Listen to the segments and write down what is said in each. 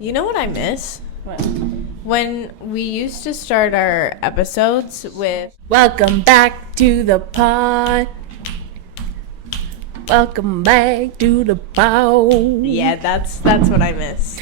You know what I miss? What? When we used to start our episodes with Welcome back to the pod. Welcome back to the pod. yeah, that's what I miss.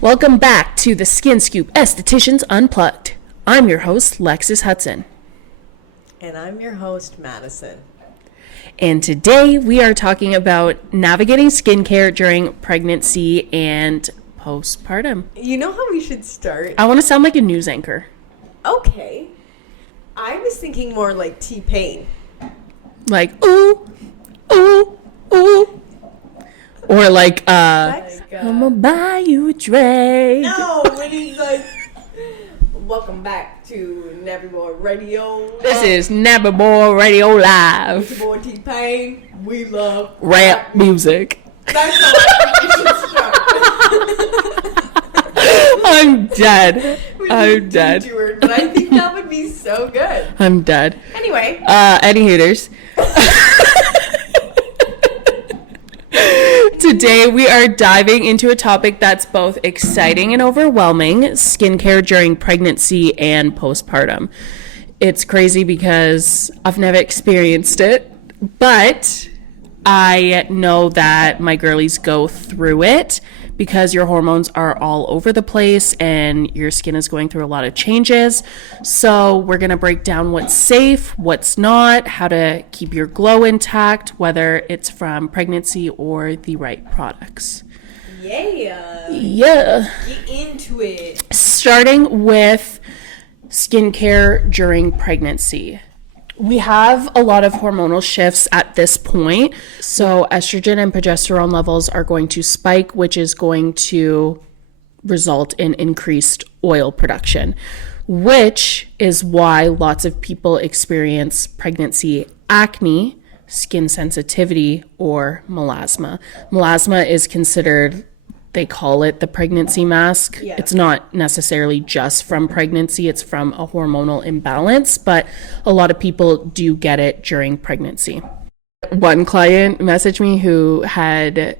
Welcome back to the Skin Scoop Aestheticians Unplugged. I'm your host, Lexis Hudson. And I'm your host, Madison. And today we are talking about navigating skincare during pregnancy and postpartum. You know how we should start? I want to sound like a news anchor. Okay. I was thinking more like T-Pain. Like, ooh, ooh, ooh. Or like, I'm gonna buy you a drink. No, when he's like, welcome back to Nevermore Radio. This is Nevermore Radio Live. It's your boy T-Pain. We love Rap music. That's how I think we should start. I'm dead. I'm dead. Word, but I think that would be so good. I'm dead. Anyway. Any haters? Today we are diving into a topic that's both exciting and overwhelming: skincare during pregnancy and postpartum. It's crazy because I've never experienced it, but I know that my girlies go through it because your hormones are all over the place and your skin is going through a lot of changes. So we're going to break down what's safe, what's not, how to keep your glow intact, whether it's from pregnancy or the right products. Yeah. Get into it. Starting with skincare during pregnancy. We have a lot of hormonal shifts at this point. So estrogen and progesterone levels are going to spike, which is going to result in increased oil production, which is why lots of people experience pregnancy acne, skin sensitivity, or melasma. Melasma is considered, they call it the pregnancy mask. Yeah. It's not necessarily just from pregnancy, it's from a hormonal imbalance, but a lot of people do get it during pregnancy. One client messaged me who had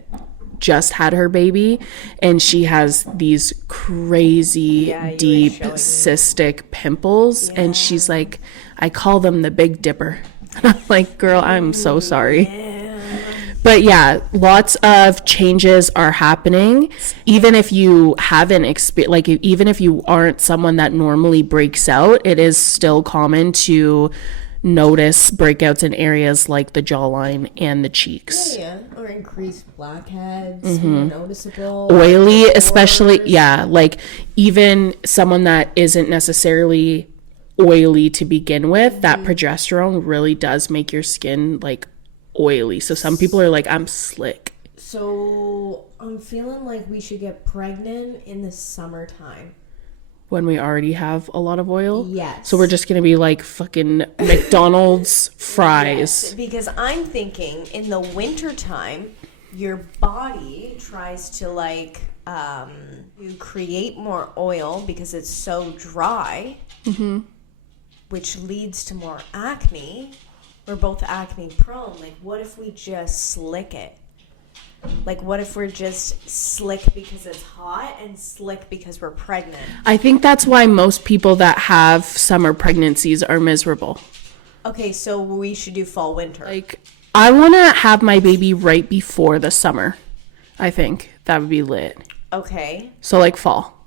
just had her baby, and she has these crazy deep cystic pimples, and she's like, I call them the Big Dipper. And I'm like, girl, I'm so sorry. Yeah. But yeah, lots of changes are happening. Even if you haven't even if you aren't someone that normally breaks out, it is still common to notice breakouts in areas like the jawline and the cheeks. Yeah. Or increased blackheads, more noticeable. Oily, especially, yeah, like even someone that isn't necessarily oily to begin with, that progesterone really does make your skin like oily. So some people are like, I'm slick. So I'm feeling like we should get pregnant in the summertime. When we already have a lot of oil? Yes. So we're just going to be like fucking McDonald's fries. Yes, because I'm thinking in the wintertime, your body tries to like you create more oil because it's so dry, which leads to more acne. We're both acne prone. Like, what if we just slick it? Like, what if we're just slick because it's hot and slick because we're pregnant? I think that's why most people that have summer pregnancies are miserable. Okay, so we should do fall winter. Like, I want to have my baby right before the summer. I think that would be lit. Okay. So like fall,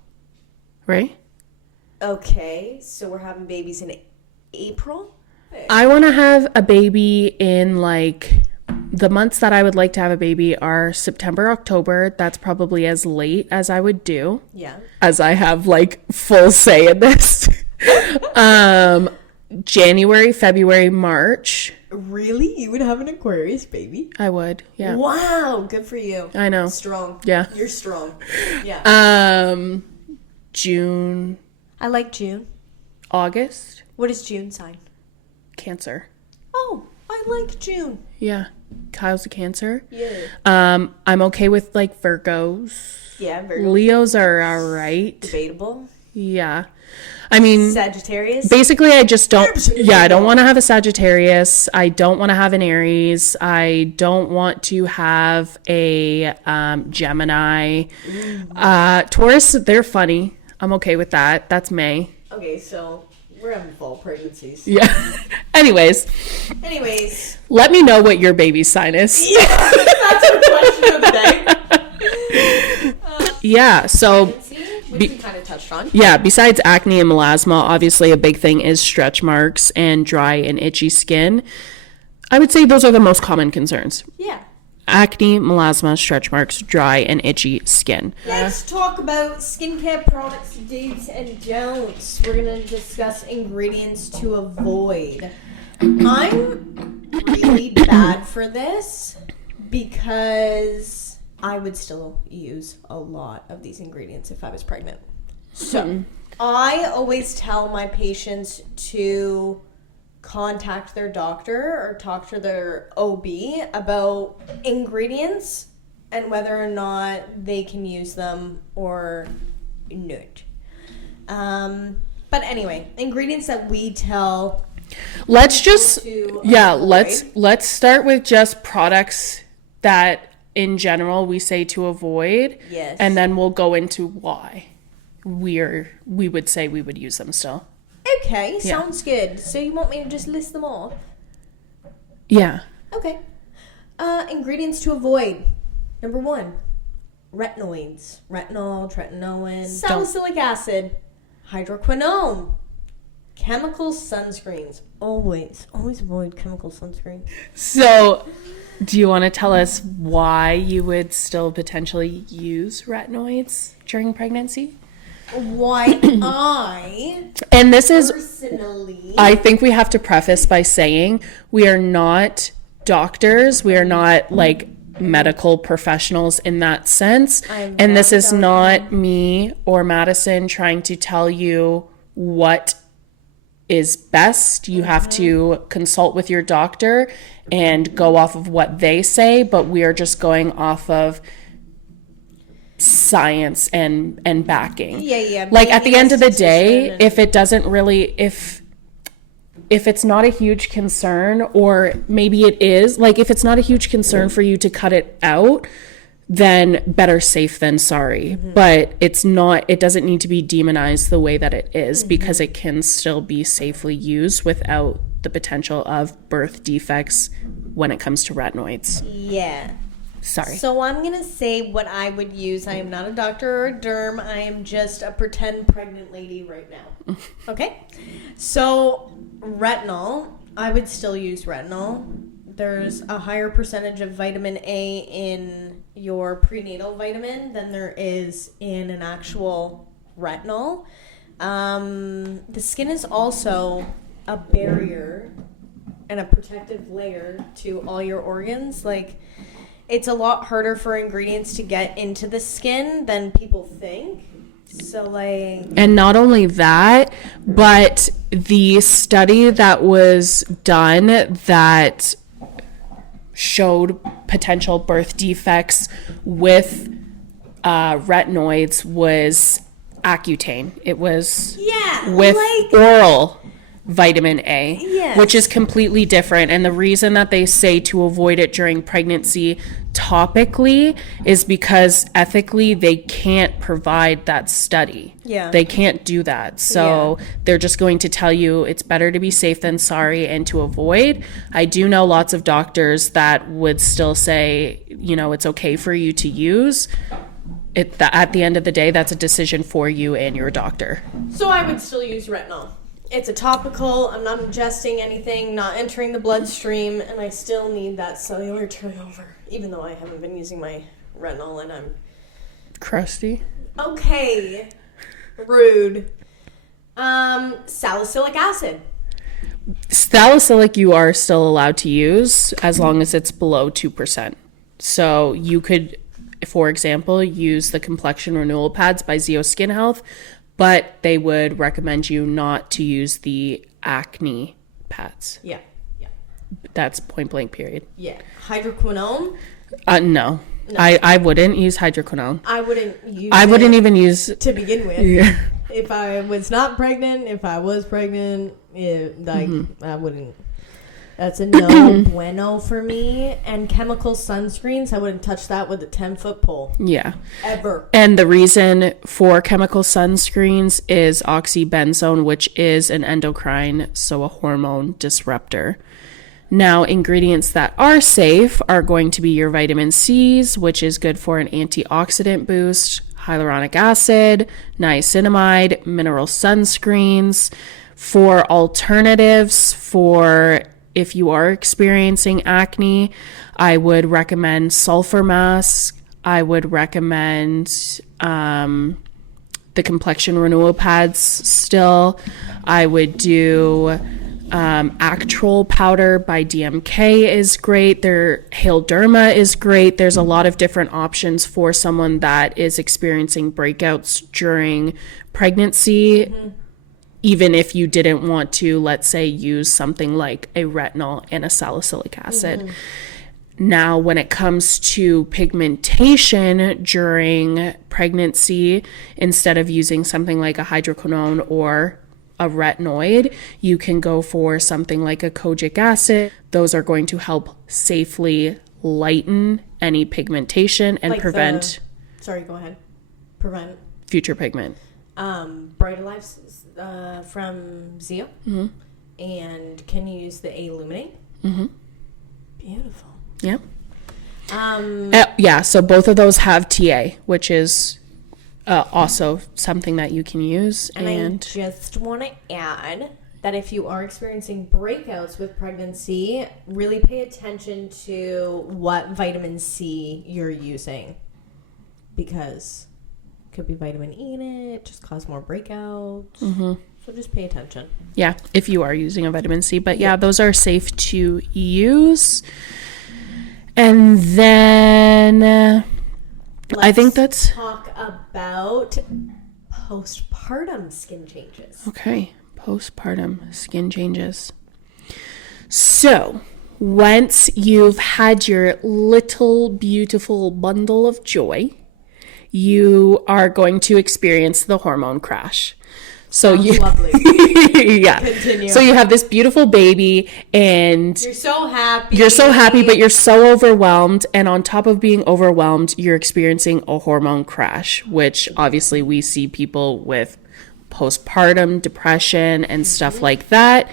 right? Okay, so we're having babies in April? I want to have a baby in like, the months that I would like to have a baby are September, October. That's probably as late as I would do. Yeah. As I have like full say in this. January, February, March. Really? You would have an Aquarius baby? I would, yeah. Wow, good for you. I know. Strong. Yeah. You're strong. Yeah. June. I like June. August. What is June sign? Cancer. Oh, I like June. Yeah. Kyle's a Cancer. Yeah. I'm okay with like Virgos. Yeah, Virgo. Leos are alright. Debatable. Yeah. I mean, Sagittarius? basically, I just don't, I don't want to have a Sagittarius. I don't want to have an Aries. I don't want to have a Gemini. Taurus, they're funny. I'm okay with that. That's May. Okay, so we're having fall pregnancies. Yeah. Anyways, let me know what your baby's sign is. Yeah, that's our question of the day. Yeah, so Which we kind of touched on. yeah, besides acne and melasma, obviously a big thing is stretch marks and dry and itchy skin. I would say those are the most common concerns. Yeah. Acne, melasma, stretch marks, dry and itchy skin. Let's talk about skincare products, do's and don'ts. We're going to discuss ingredients to avoid. I'm really bad for this because I would still use a lot of these ingredients if I was pregnant. So I always tell my patients to contact their doctor or talk to their OB about ingredients and whether or not they can use them or not. But anyway, ingredients that we tell. Let's just avoid. let's start with just products that in general we say to avoid. Yes. And then we'll go into why we would say we would use them still. Okay, sounds good. So you want me to just list them all? Yeah. Okay. Ingredients to avoid. Number 1, retinoids. Retinol, tretinoin, salicylic acid, hydroquinone, chemical sunscreens. Always avoid chemical sunscreen. So, do you want to tell us why you would still potentially use retinoids during pregnancy? Why I And this is, personally... I think we have to preface by saying we are not doctors. We are not like medical professionals in that sense. And this is not me or Madison trying to tell you what is best. You have to consult with your doctor and go off of what they say, but we are just going off of science and backing. Yeah. Like at the end of the day, if it doesn't really, if it's not a huge concern, or maybe it is, like if it's not a huge concern for you to cut it out, then better safe than sorry. But it's not, it doesn't need to be demonized the way that it is, because it can still be safely used without the potential of birth defects when it comes to retinoids. Yeah. Sorry. So I'm going to say what I would use. I am not a doctor or a derm. I am just a pretend pregnant lady right now. Okay? So retinol, I would still use retinol. There's a higher percentage of vitamin A in your prenatal vitamin than there is in an actual retinol. The skin is also a barrier and a protective layer to all your organs. Like, it's a lot harder for ingredients to get into the skin than people think. So, like... And not only that, but the study that was done that showed potential birth defects with retinoids was Accutane. It was with oral vitamin A, which is completely different. And the reason that they say to avoid it during pregnancy topically is because ethically they can't provide that study. They can't do that. So they're just going to tell you it's better to be safe than sorry and to avoid. I do know lots of doctors that would still say, you know, it's okay for you to use it. At the end of the day, that's a decision for you and your doctor. So I would still use retinol. It's a topical. I'm not ingesting anything, not entering the bloodstream, and I still need that cellular turnover, even though I haven't been using my retinol and I'm crusty. Okay. Rude. Salicylic acid. Salicylic you are still allowed to use as long as it's below 2%. So you could, for example, use the complexion renewal pads by Zeo Skin Health, but they would recommend you not to use the acne pads. Yeah. That's point blank period. Yeah. Hydroquinone? No. I wouldn't use hydroquinone. I wouldn't use I wouldn't even use... to begin with. Yeah. If I was not pregnant, if I was pregnant, I wouldn't. That's a no bueno for me. And chemical sunscreens, I wouldn't touch that with a 10-foot pole. Yeah. Ever. And the reason for chemical sunscreens is oxybenzone, which is an endocrine, so a hormone disruptor. Now, ingredients that are safe are going to be your vitamin C's, which is good for an antioxidant boost, hyaluronic acid, niacinamide, mineral sunscreens. For alternatives, for if you are experiencing acne, I would recommend sulfur mask. I would recommend the complexion renewal pads still. I would do Actrol powder by DMK is great. Their Hailderma is great. There's a lot of different options for someone that is experiencing breakouts during pregnancy. Mm-hmm. Even if you didn't want to, let's say, use something like a retinol and a salicylic acid. Mm-hmm. Now, when it comes to pigmentation during pregnancy, instead of using something like a hydroquinone or a retinoid, you can go for something like a kojic acid. Those are going to help safely lighten any pigmentation and like prevent... Sorry, go ahead. Prevent... future pigment. Brighter Lives from Zio. Mm-hmm. And can you use the Illuminate? Mm-hmm. Beautiful. Yeah. Yeah, so both of those have TA, which is also something that you can use. And I just want to add that if you are experiencing breakouts with pregnancy, really pay attention to what vitamin C you're using. Because could be vitamin E in it, just cause more breakouts. Mm-hmm. So just pay attention. Yeah, if you are using a vitamin C. But yeah, those are safe to use. And then I think that's... talk about postpartum skin changes. Okay, postpartum skin changes. So, once you've had your little beautiful bundle of joy, you are going to experience the hormone crash. So lovely. Yeah. Continue. So you have this beautiful baby and you're so happy. You're so happy, but you're so overwhelmed. And on top of being overwhelmed, you're experiencing a hormone crash, which obviously we see people with postpartum depression and stuff like that.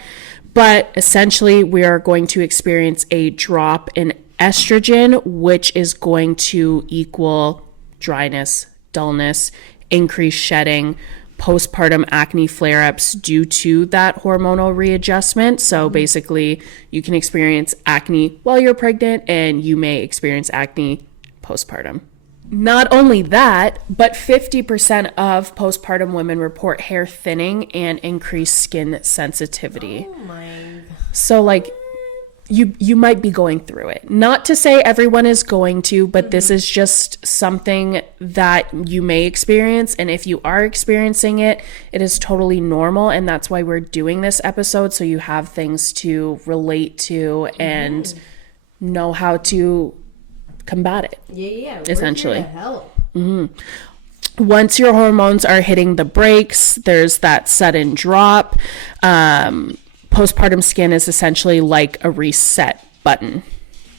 But essentially, we are going to experience a drop in estrogen, which is going to equal dryness, dullness, increased shedding, postpartum acne flare-ups due to that hormonal readjustment. So basically, you can experience acne while you're pregnant, and you may experience acne postpartum. Not only that, but 50% of postpartum women report hair thinning and increased skin sensitivity. Oh my. So like, you might be going through it. Not to say everyone is going to, but this is just something that you may experience. And if you are experiencing it, it is totally normal. And that's why we're doing this episode, so you have things to relate to and know how to combat it. Yeah. Essentially. We're here to help. Mm-hmm. Once your hormones are hitting the brakes, there's that sudden drop. Postpartum skin is essentially like a reset button.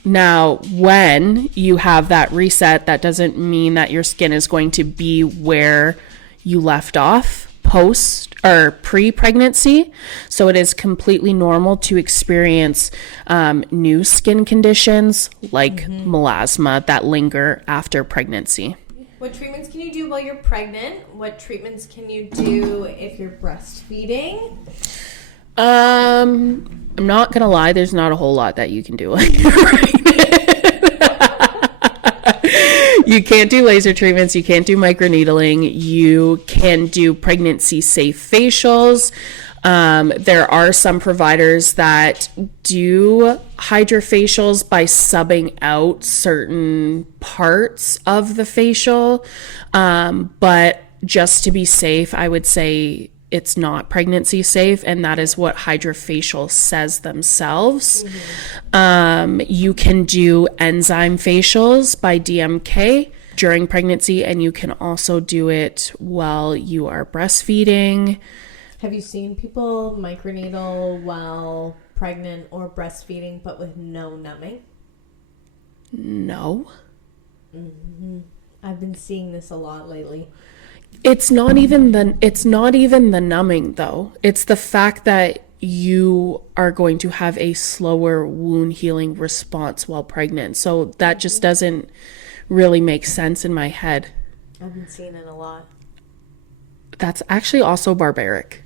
Now, when you have that reset, that doesn't mean that your skin is going to be where you left off post or pre-pregnancy. So it is completely normal to experience new skin conditions like melasma that linger after pregnancy. What treatments can you do while you're pregnant? What treatments can you do if you're breastfeeding? I'm not gonna lie, there's not a whole lot that you can do while you're pregnant. You can't do laser treatments, you can't do microneedling, you can do pregnancy safe facials. There are some providers that do hydrofacials by subbing out certain parts of the facial, but just to be safe, I would say it's not pregnancy safe, and that is what hydrofacial says themselves. You can do enzyme facials by DMK. during pregnancy, and you can also do it while you are breastfeeding. Have you seen people microneedle while pregnant or breastfeeding but with no numbing? No. I've been seeing this a lot lately. It's not even the numbing though. It's the fact that you are going to have a slower wound healing response while pregnant. So that just doesn't really make sense in my head. I've been seeing it a lot. That's actually also barbaric.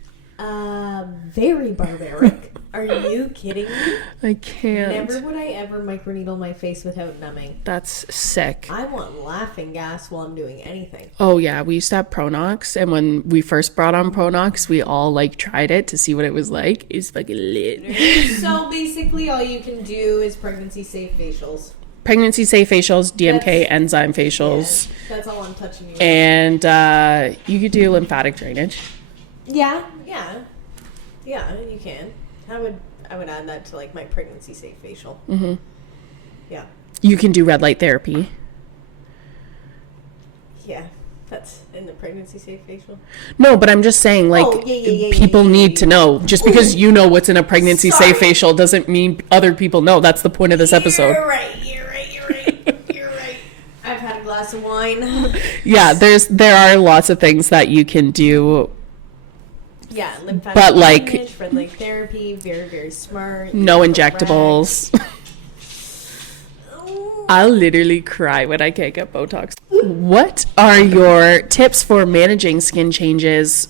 Very barbaric. Are you kidding me? I can't. Never would I ever microneedle my face without numbing. That's sick. I want laughing gas while I'm doing anything. Oh yeah, we used to have Pronox, and when we first brought on Pronox, we all like tried it to see what it was like. It's fucking lit. So basically all you can do is pregnancy safe facials. Pregnancy safe facials, DMK enzyme facials. Yeah, that's all I'm touching you with. And you could do lymphatic drainage. Yeah, you can. I would add that to like my pregnancy safe facial. Mm-hmm. Yeah. You can do red light therapy. Yeah, that's in the pregnancy safe facial. No, but I'm just saying, like, people need to know. Just because you know what's in a pregnancy safe facial doesn't mean other people know. That's the point of this episode. You're right. I've had a glass of wine. Yeah, there are lots of things that you can do. Yeah, lymphatic but like drainage, red light therapy, very, very smart. No injectables. I'll literally cry when I can't get Botox. What are your tips for managing skin changes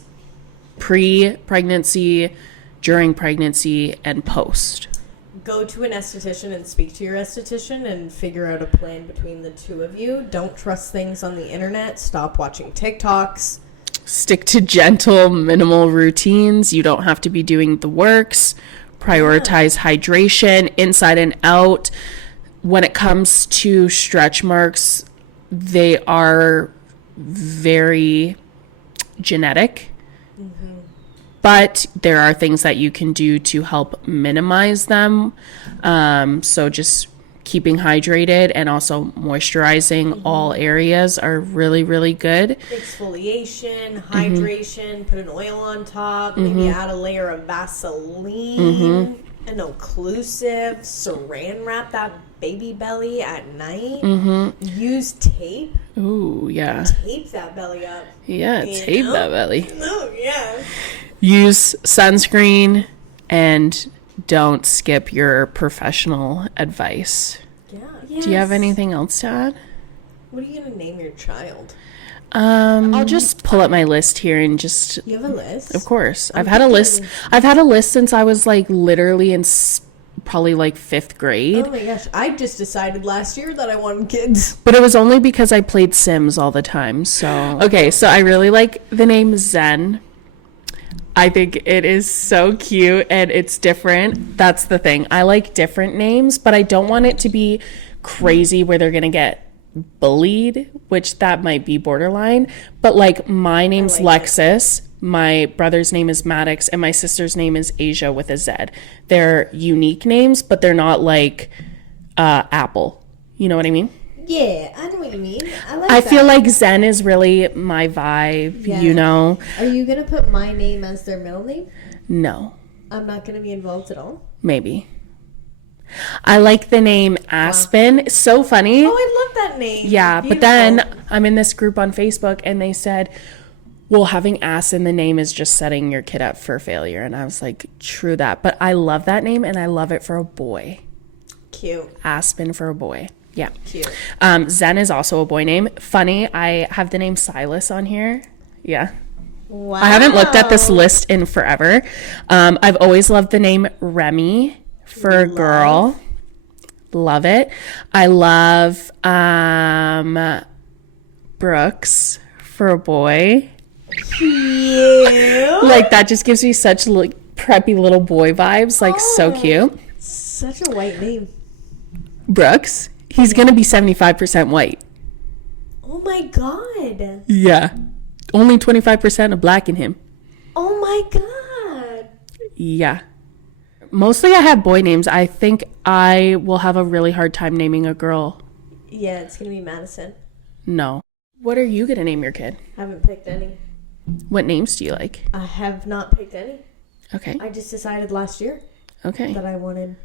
pre-pregnancy, during pregnancy, and post? Go to an esthetician and speak to your esthetician and figure out a plan between the two of you. Don't trust things on the internet. Stop watching TikToks. Stick to gentle, minimal routines. You don't have to be doing the works. Prioritize hydration inside and out. When it comes to stretch marks, they are very genetic. Mm-hmm. But there are things that you can do to help minimize them. So just keeping hydrated and also moisturizing all areas are really, really good. Exfoliation, hydration, put an oil on top, maybe add a layer of Vaseline, an occlusive, saran wrap that baby belly at night. Use tape. Ooh, yeah. Tape that belly up. Yeah, tape that belly. Oh, yeah. Use sunscreen and don't skip your professional advice. Yeah. Yes. Do you have anything else to add? What are you going to name your child? I'll just pull up my list here and just... You have a list? Of course. I've had a list since I was like literally in probably like 5th grade. Oh my gosh. I just decided last year that I wanted kids. But it was only because I played Sims all the time. So, okay. So I really like the name Zen. I think it is so cute and it's different. That's the thing. I like different names, but I don't want it to be crazy where they're going to get bullied, which that might be borderline. But like my name's Lexus, my brother's name is Maddox, and my sister's name is Asia with a Z. They're unique names, but they're not like Apple. You know what I mean? Yeah, I know what you mean. I feel like Zen is really my vibe, you know? Are you going to put my name as their middle name? No. I'm not going to be involved at all? Maybe. I like the name Aspen. It's so funny. Oh, I love that name. Yeah, beautiful. But then I'm in this group on Facebook and they said, well, having ass in the name is just setting your kid up for failure. And I was like, true that. But I love that name and I love it for a boy. Cute. Aspen for a boy. Yeah. Cute. Zen is also a boy name. Funny, I have the name Silas on here. Yeah. Wow. I haven't looked at this list in forever. I've always loved the name Remy for a girl. Love it. I love Brooks for a boy. Cute. Like that just gives me such like preppy little boy vibes. Like so cute. Such a white name. Brooks. He's going to be 75% white. Oh my god. Yeah. Only 25% of black in him. Oh my god. Yeah. Mostly I have boy names. I think I will have a really hard time naming a girl. Yeah, it's going to be Madison. No. What are you going to name your kid? Haven't picked any. What names do you like? I have not picked any. Okay. I just decided last year Okay. that I wanted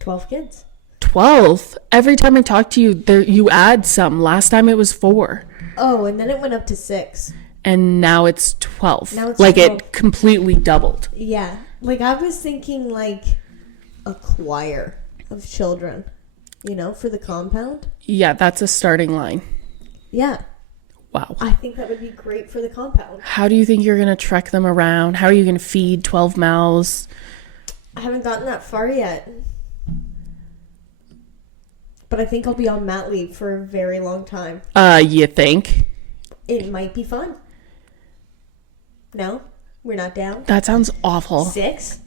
12 kids. 12? Every time I talk to you, you add some. Last time it was 4. Oh, and then it went up to 6. And now it's 12. Now it's like 12. It completely doubled. Yeah. Like I was thinking like a choir of children, for the compound. Yeah, that's a starting line. Yeah. Wow. I think that would be great for the compound. How do you think you're going to trek them around? How are you going to feed 12 mouths? I haven't gotten that far yet. But I think I'll be on mat leave for a very long time. You think? It might be fun. No? We're not down? That sounds awful. 6?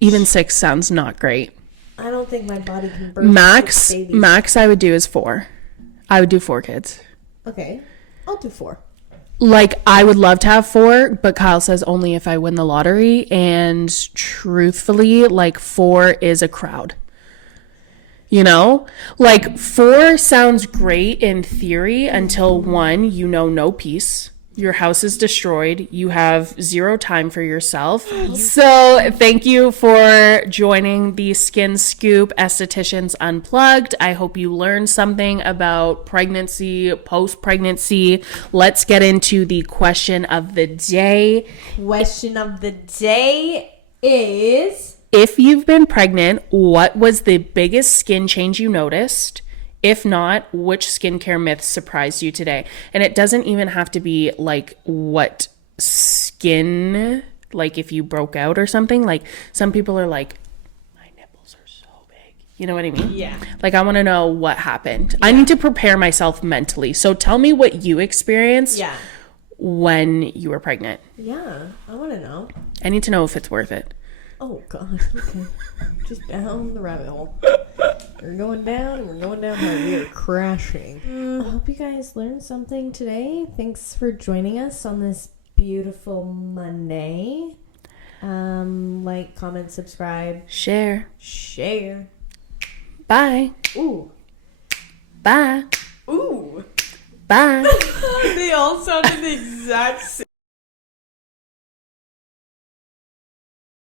Even 6 sounds not great. I don't think my body can birth 6 babies. Max I would do is 4. I would do 4 kids. Okay. I'll do 4. Like, I would love to have 4, but Kyle says only if I win the lottery. And truthfully, like, 4 is a crowd. Like 4 sounds great in theory until 1, no peace. Your house is destroyed. You have 0 time for yourself. So thank you for joining the Skin Scoop Aestheticians Unplugged. I hope you learned something about pregnancy, post-pregnancy. Let's get into the question of the day. Question of the day is... If you've been pregnant, what was the biggest skin change you noticed? If not, which skincare myths surprised you today? And it doesn't even have to be like what skin, like if you broke out or something. Like some people are like, my nipples are so big. You know what I mean? Yeah. Like I want to know what happened. Yeah. I need to prepare myself mentally. So tell me what you experienced when you were pregnant. Yeah, I want to know. I need to know if it's worth it. Oh, God. Okay. Just down the rabbit hole. We're going down, and we're going down hard. We are crashing. I hope you guys learned something today. Thanks for joining us on this beautiful Monday. Like, comment, subscribe. Share. Bye. Ooh. Bye. Ooh. Bye. They all sounded the exact same.